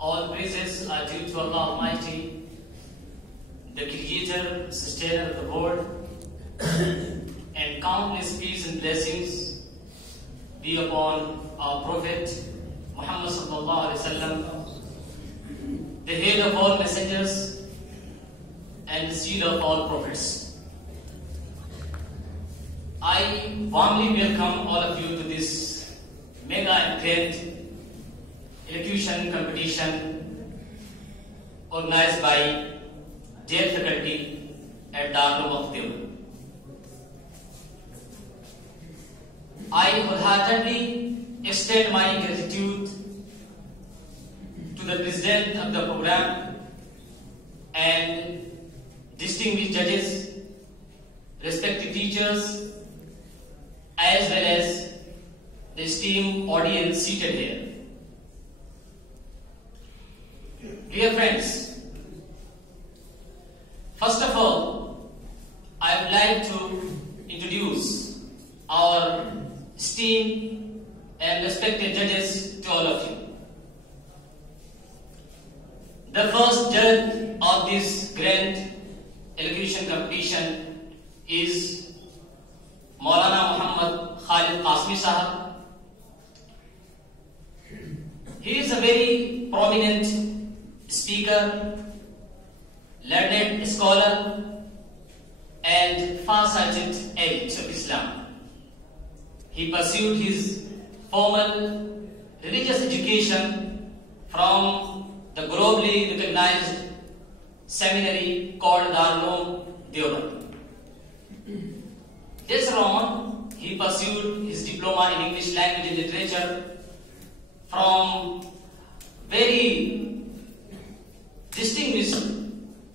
All praises are due to Allah Almighty, the Creator, Sustainer of the world, and countless peace and blessings be upon our Prophet Muhammad sallallahu alaihi wasallam, the head of all messengers and the seal of all prophets. I warmly welcome all of you to this mega and great elocution competition organized by DELL faculty at Darul Deoband. I wholeheartedly extend my gratitude to the president of the program and distinguished judges, respected teachers, as well as the esteemed audience seated here. Dear friends, first of all, I would like to introduce our esteemed and respected judges to all of you. The first judge of this grand elocution competition is Maulana Muhammad Sahab. He is a very prominent speaker, learned scholar, and far-sighted elite of Islam. He pursued his formal religious education from the globally recognized seminary called Darul Deoband. Later on, he pursued his diploma in English language and literature from very distinguished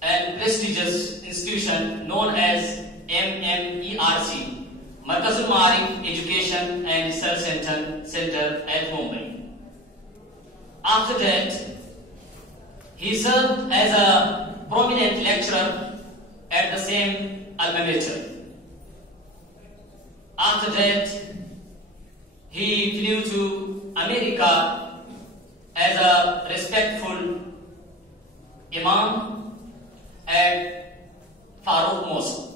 and prestigious institution known as MMERC, Markazul Ma'arif Education and Research Center at Mumbai. After that, he served as a prominent lecturer at the same alma mater. After that, he flew to America as a respectful Imam at Farooq Mosque,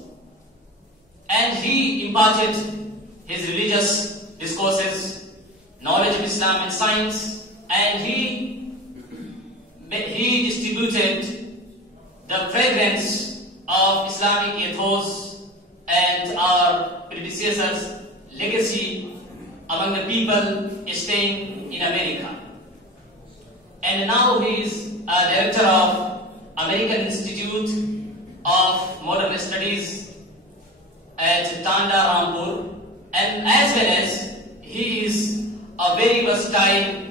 and he imparted his religious discourses, knowledge of Islam and science, and he distributed the fragrance of Islamic ethos and our predecessors' legacy among the people staying in America. And now he is a director of American Institute of Modern Studies at Tanda, Rampur, and as well as he is a very versatile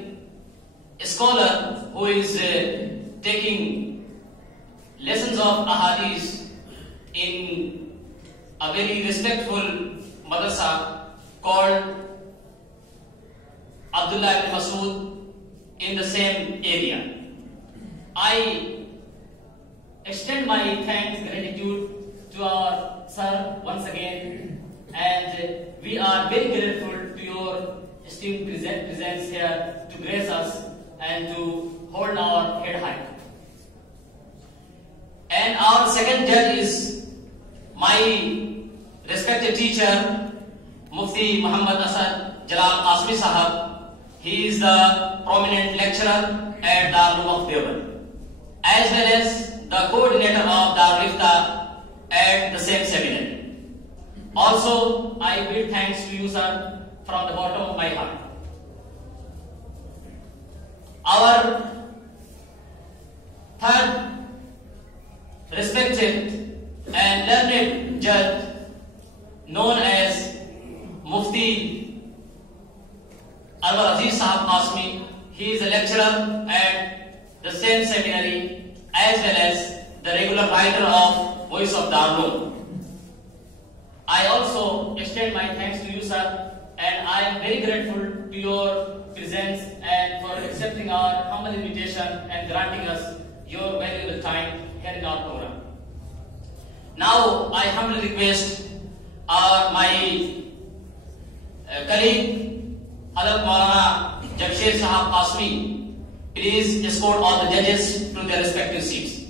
scholar who is taking lessons of ahadith in a very respectful madrasa called Abdullah ibn Masood in the same area. I extend my thanks and gratitude to our sir once again, and we are very grateful to your esteemed presence here to grace us and to hold our head high. And our second judge is my respected teacher, Mufti Sahab. He is the prominent lecturer at Darul Deoband, as well as the coordinator of Darul at the same seminary. Also, I bid thanks to you, sir, from the bottom of my heart. Our third respected and learned judge, known as Mufti Sahab, he is a lecturer at the same seminary as well as the regular writer of Voice of Darul. I also extend my thanks to you, sir, and I am very grateful to your presence and for accepting our humble invitation and granting us your valuable time here in our program. Now, I humbly request my colleague, Hazrat Maulana Jamshed Sahab Qasmi, Please escort all the judges to their respective seats.